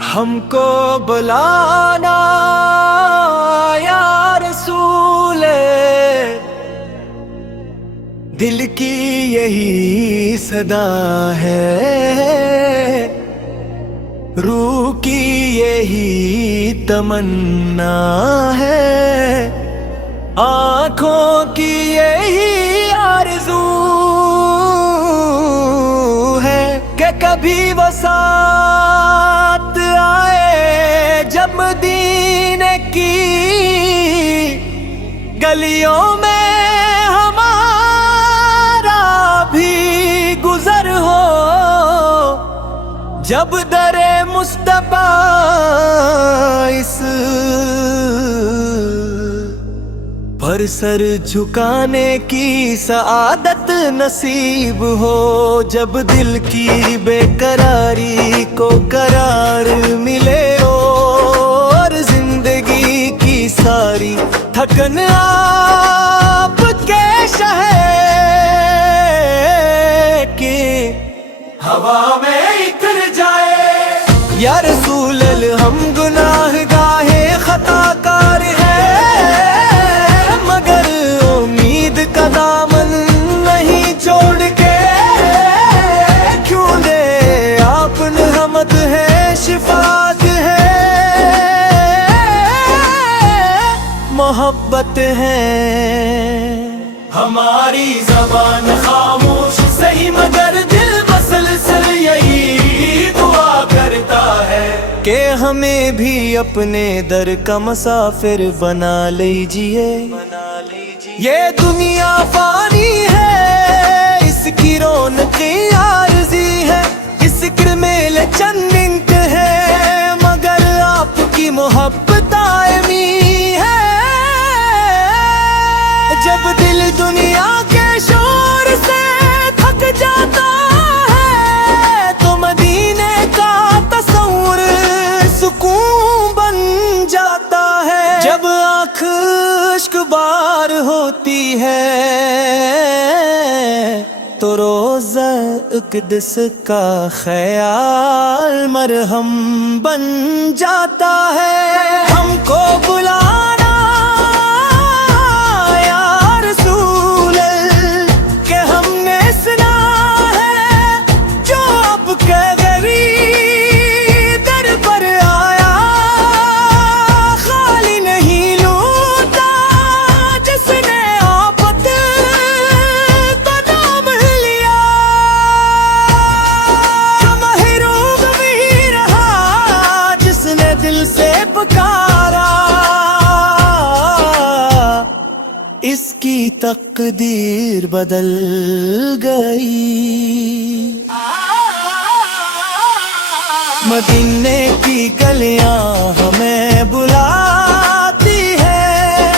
ہم کو بلانا یا رسول، دل کی یہی صدا ہے، روح کی یہی تمنا ہے، آنکھوں کی یہی آرزو ہے کہ کبھی وہ ساتھ آئے جب مدینے کی گلیوں میں ہمارا بھی گزر ہو، جب در مصطفیٰ اس پر سر جھکانے کی سعادت نصیب ہو، جب دل کی بے قراری کو قرار ملے اور زندگی کی ساری تھکن آپ کے شہر کی ہوا میں اتر جائے۔ یا رسول اللہ ہم گناہ گاہے خطا کار ہیں، مگر امید کا دامن نہیں چھوڑ کے، کیوں دے آپ نے حمد ہے، شفاعت ہے، محبت ہے۔ ہماری زبان خاموش صحیح مگر دل مسلسل یہی دعا کرتا ہے کہ ہمیں بھی اپنے در کا مسافر بنا لیجئے۔ یہ دنیا فانی ہے، اس کی رونقیں عارضی ہے، اس کرمیل چند منٹ ہے، مگر آپ کی محبت دائمی ہے۔ جب دل دنیا کے شور سے تھک جاتا ہے تو مدینے کا تصور سکون بن جاتا ہے، جب آنکھ اشک بار ہوتی ہے تو روزہ اقدس کا خیال مرہم بن جاتا ہے۔ ہم کو بلانا یا رسول کہ ہم نے سنا ہے جو اب کے غریب در پر آیا، خالی نہیں لوٹا جس نے آفت کا نام لیا، جو محروم بھی رہا جس نے دل سے پکارا، اس کی تقدیر بدل گئی۔ مدینے کی گلیاں ہمیں بلاتی ہے،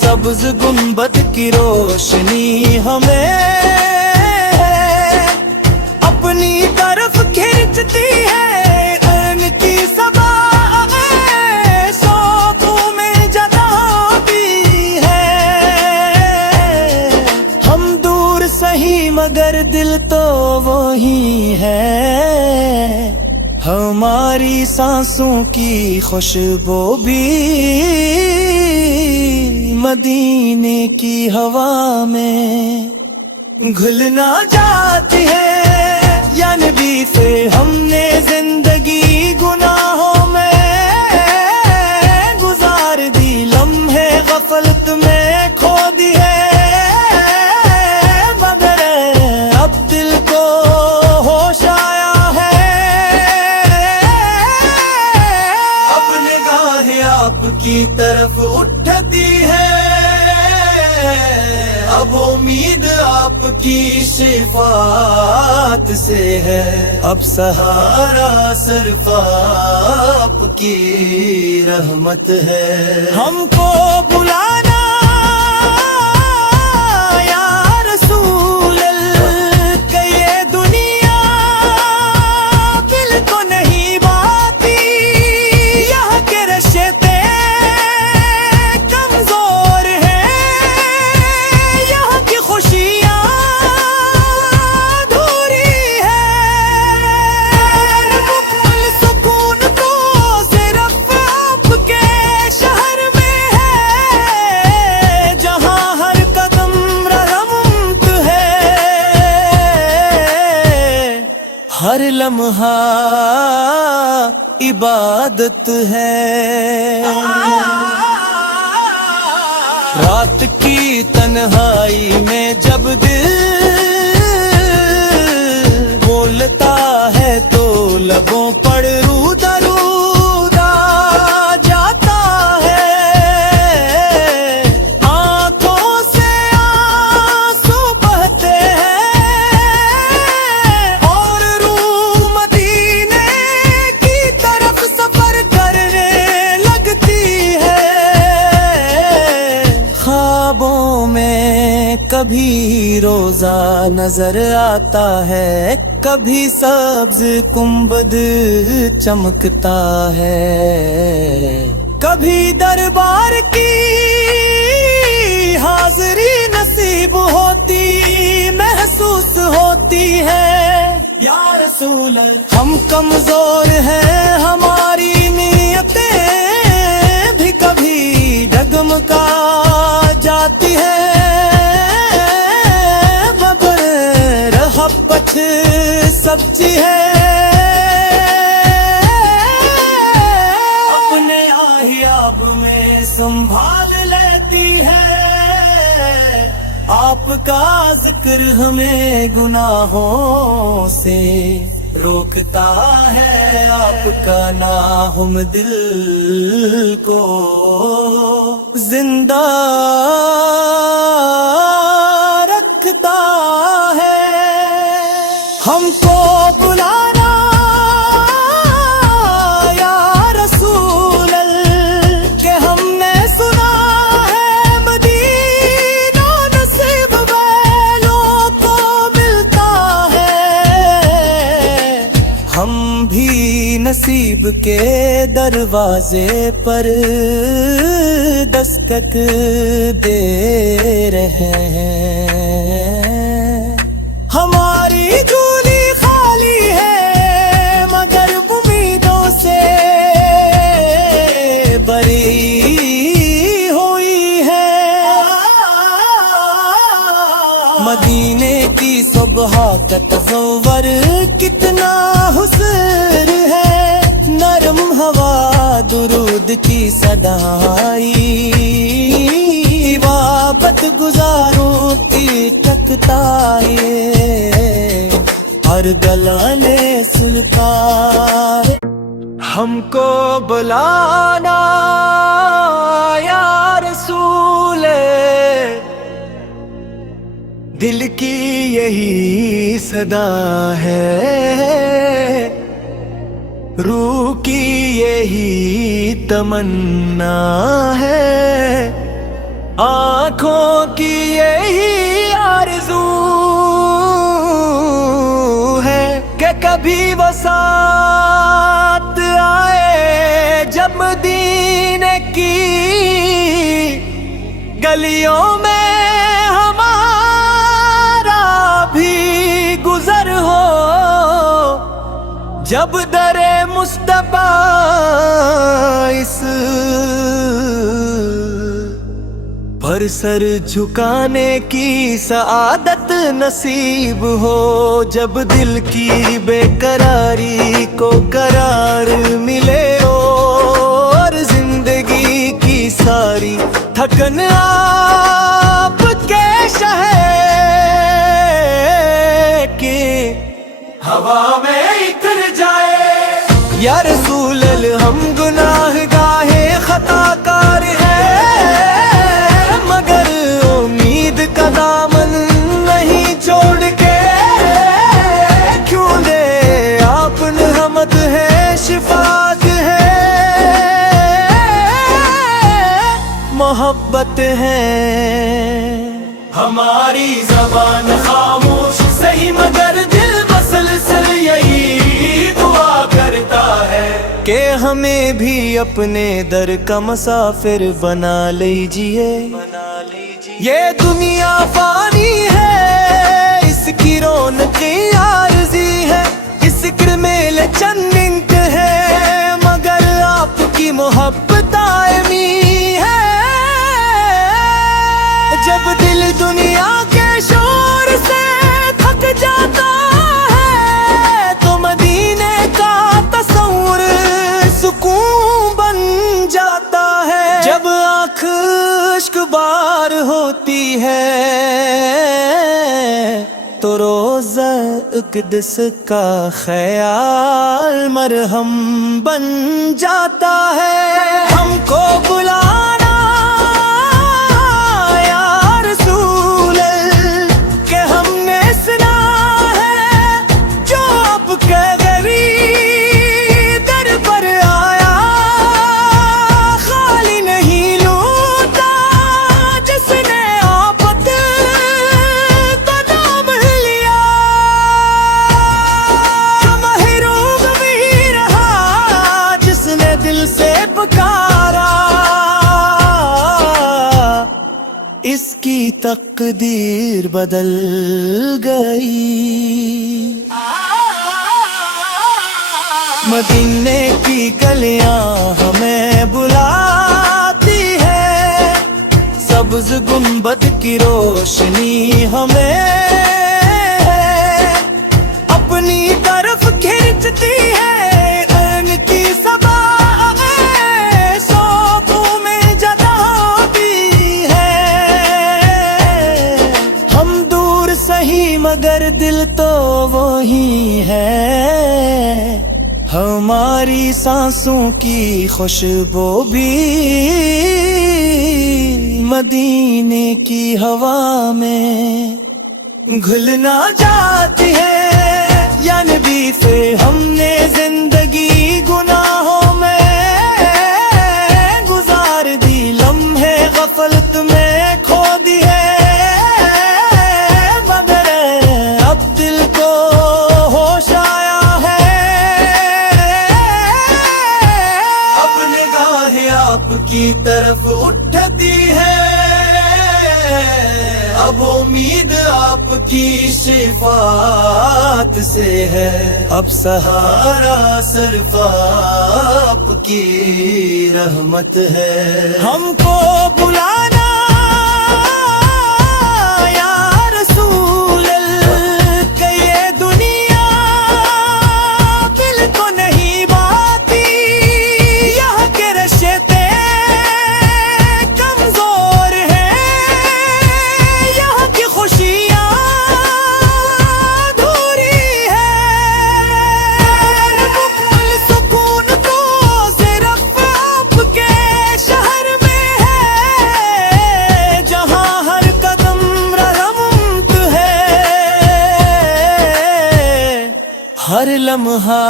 سبز گنبد کی روشنی ہمیں اپنی طرف کھینچتی ہے، ان کی صبا سوکوں میں جگہ بھی ہے، ہم دور سہی مگر دل تو وہی ہے، ہماری سانسوں کی خوشبو بھی مدینے کی ہوا میں گھلنا چاہتی ہے۔ یا نبی سے ہم نے زندگی گناہوں میں گزار دی، لمحے غفلت میں کھو دی ہے، مگر اب دل کو ہوش آیا ہے، اب نگاہ آپ کی طرف اٹھتی ہے، اب امید آپ کی شفاعت سے ہے، اب سہارا صرف آپ کی رحمت ہے۔ ہم کو بلانا یا رسول اللہ کہ یہ دنیا دل کو نہیں باتی، یہاں کے رشتے کمزور ہیں، یہاں کی خوشیاں ادھوری ہے، سکون کو عبادت ہے۔ رات کی تنہائی میں جب دل بولتا ہے تو لبوں پر رو درود آ جاتا ہے، آنکھوں سے آنسو بہتے ہیں اور روح مدینے کی طرف سفر کرنے لگتی ہے۔ خوابوں میں کبھی روزہ نظر آتا ہے، کبھی سبز گنبد چمکتا ہے، کبھی دربار کی حاضری نصیب ہوتی محسوس ہوتی ہے۔ یا رسول ہم کمزور ہیں، ہماری نیتیں بھی کبھی ڈگمگا جاتی ہے، محبت سبزی ہے، اپنے آہیاب میں سنبھال لیتی ہے۔ آپ کا ذکر ہمیں گناہوں سے روکتا ہے، آپ کا نام دل کو زندہ رکھتا ہے۔ ہم کو بلانا یا رسول کہ ہم نے سنا ہے مدینہ نصیب والوں کو ملتا ہے، ہم بھی نصیب کے دروازے پر دستک دے رہے ہیں۔ ہماری جھولی خالی ہے مگر امیدوں سے بری ہوئی ہے۔ مدینے کی صبح کا تصور کتنا حسن ہے، نرم ہوا درود کی صدائی عبادت گزاروں کی ٹکتا ہے، ہر گلانے سلطان ہم کو بلانا یا رسول، دل کی یہی صدا ہے، روح کی یہی تمنا ہے، آنکھوں کی یہی آرزو ہے کہ کبھی وہ ساتھ آئے جب مدینے کی گلیوں میں ہمارا بھی گزر ہو، جب در مصطفیٰ اس پر سر جھکانے کی سعادت نصیب ہو، جب دل کی بے قراری کو قرار ملے اور زندگی کی ساری تھکن آپ کے شہر کی ہوا میں اتر جائے۔ یا رسول ہم گناہ گاہے خطا کار ہیں، مگر امید کا دامن نہیں چھوڑ کے کیوں دے آپ نعمت ہے، شفاعت ہے، محبت ہے۔ ہماری زبان خاموش سہی مگر دل مسلسل یہی دعا کرتا ہے کہ ہمیں بھی اپنے در کا مسافر بنا لیجئے۔ یہ دنیا فانی ہے، اس کی رونقیں عارضی ہے، اس ذکر میں چند منٹ ہے مگر آپ کی محبت دائمی ہے۔ جب دل دنیا کے شور سے تھک جاتا ہے تو مدینے کا تصور بیدار ہوتی ہے تو روزہ اقدس کا خیال مرہم بن جاتا ہے. ہم کو بلانا یا رسول کہ ہم نے سنا ہے جو اب کے غریب در پر آیا خالی نہیں لوٹا جس نے آفت کا نام لیا. محروم بھی رہا جس نے دل سے پکارا اس کی تقدیر بدل گئی. مدینے کی گلیاں ہمیں بلاتی ہے سبز گنبد کی روشنی ہمیں اپنی طرف کھینچتی ہے. ان کی صبا شوقوں میں جگاتی ہے. ہم دور سہی مگر دل تو وہی ہے. ہماری سانسوں کی خوشبو بھی مدینے کی ہوا میں گھلنا چاہتی ہے. یا نبی سے ہم نے زندگی گناہوں میں گزار دی لمحے غفلت میں کھو دی ہے. مگر اب دل کو ہوش آیا ہے اب نگاہ آپ کی طرف اٹھتی ہے. اب امید آپ کی شفاعت سے ہے. اب سہارا صرف آپ کی رحمت ہے. ہم کو بلانا یا رسول کہ یہ دنیا دل کو نہیں باتی. یہاں کے رشتے کمزور ہیں یہاں کی خوشیاں ادھوری ہے. مکمل سکون تو صرف آپ کے شہر میں ہے جہاں ہر قدم رحمت ہے ہر لمحہ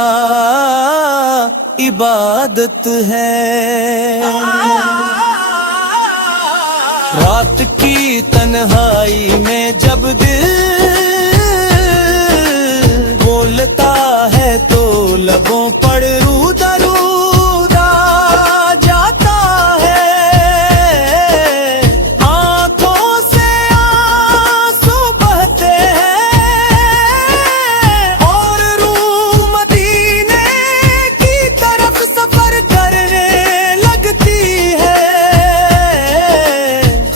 عبادت ہے. رات کی تنہائی میں جب دل بولتا ہے تو لبوں پر رود رود آ جاتا ہے. آنکھوں سے آنسو بہتے ہیں اور روح مدینے کی طرف سفر کرنے لگتی ہے.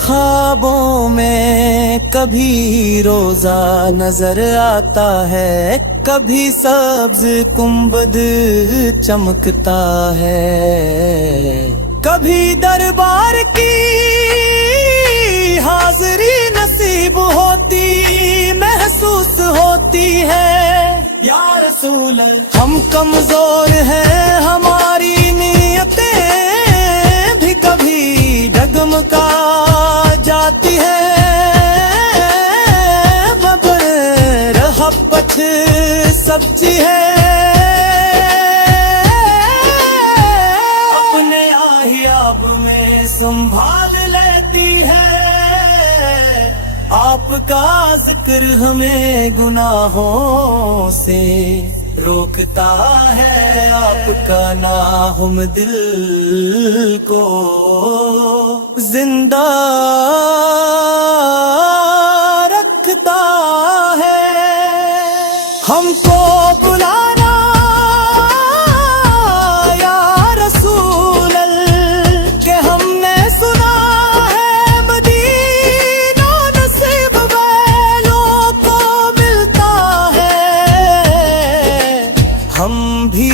خوابوں میں کبھی روزہ نظر آتا ہے کبھی سبز گنبد چمکتا ہے. کبھی دربار کی حاضری نصیب ہوتی محسوس ہوتی ہے. یا رسول ہم کمزور ہیں ہماری نیتیں بھی کبھی ڈگمگا جاتی ہے. محبت سبزی ہے اپنے آہیاب میں سنبھال لیتی ہے. آپ کا ذکر ہمیں گناہوں سے روکتا ہے. آپ کا نام دل کو زندہ رکھتا ہے. ہم کو بلانا یا رسول کہ ہم نے سنا ہے مدینہ نصیب والوں کو ملتا ہے. ہم بھی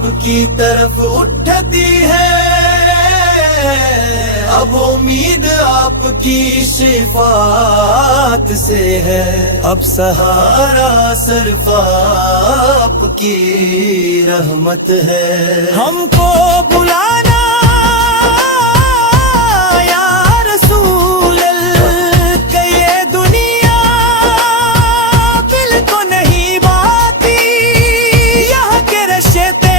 آپ کی طرف اٹھتی ہے، اب امید آپ کی شفاعت سے ہے، اب سہارا صرف آپ کی رحمت ہے۔ ہم کو بلانا یا رسول اللہ کہ یہ دنیا دل کو نہیں باتی، یہاں کے رشتے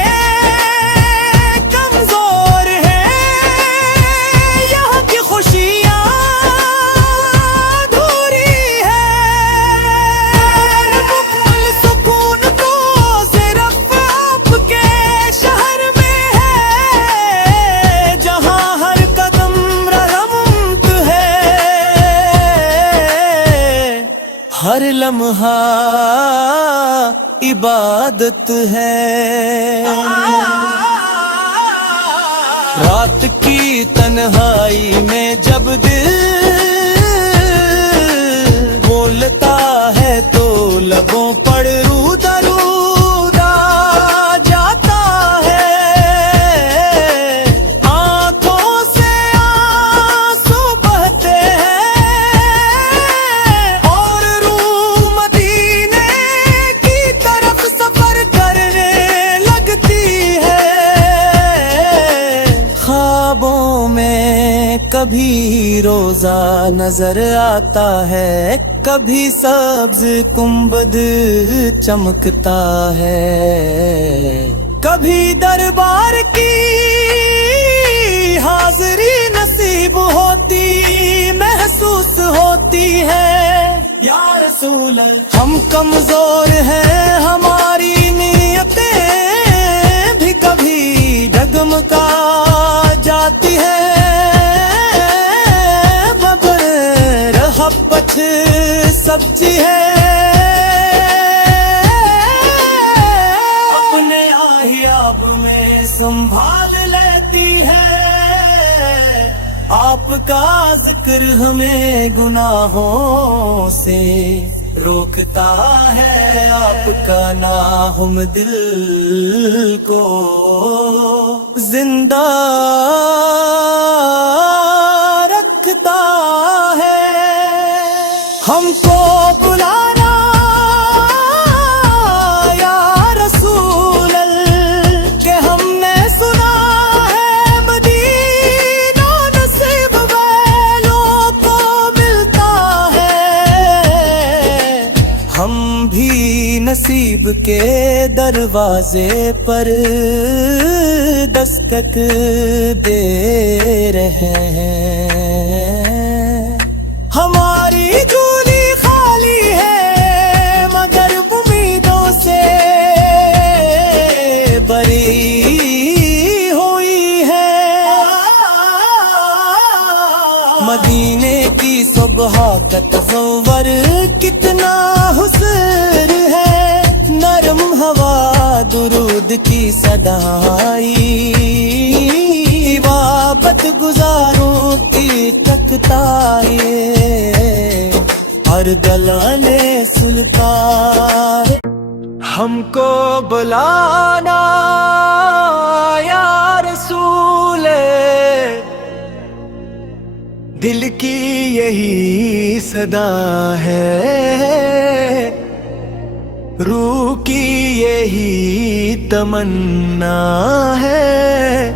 کمزور ہیں، یہاں کی خوشیاں ادھوری ہے، سکون تو صرف آپ کے شہر میں ہے، جہاں ہر قدم رحمت ہے، ہر لمحہ عبادت ہے۔ رات کی تنہائی میں جب دل بولتا ہے تو لبوں پر رو درود آ جاتا ہے، آنکھوں سے آنسو بہتے ہیں اور روح مدینے کی طرف سفر کرنے لگتی ہے۔ خوابوں میں کبھی روزہ نظر آتا ہے، کبھی سبز گنبد چمکتا ہے، کبھی دربار کی حاضری نصیب ہوتی محسوس ہوتی ہے۔ یا رسول اللہ ہم کمزور ہیں، ہماری نیتیں بھی کبھی ڈگمگا جاتی ہے، مگر محبت سبزی ہے، اپنے آہیاب میں سنبھال لیتی ہے، آپ کا ذکر ہمیں گناہوں سے روکتا ہے، آپ کا نام دل کو زندہ رکھتا ہے۔ ہم کو بلانا یا رسول اللہ کہ ہم نے سنا ہے مدینہ نصیب والوں کو ملتا ہے، ہم بھی نصیب کے دروازے پر دستک دے رہے ہیں، ہماری جھولی خالی ہے مگر امیدوں سے بری ہوئی ہے، مدینے کی صبح کا تصور کتنا حسن ہے، نرم ہوا درود کی صدائی عبادت گزاروں کی تکتا ہے، ہر دلالے سلطان۔ ہم کو بلانا یا رسول دل کی یہی صدا ہے، روح کی یہی تمنا ہے،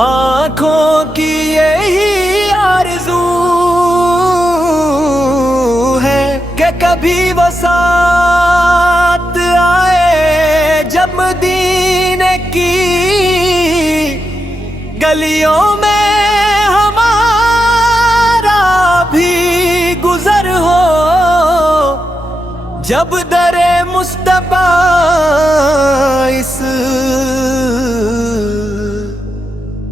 آنکھوں کی یہی آرزو ہے کہ کبھی وہ ساتھ آئے جب مدینے کی گلیوں میں ہمارا بھی گزر ہو، جب در مصطفیٰ اس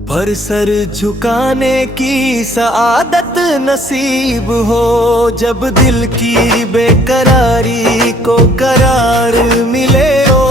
پر سر جھکانے کی سعادت نصیب ہو، جب دل کی بے قراری کو قرار ملے ہو،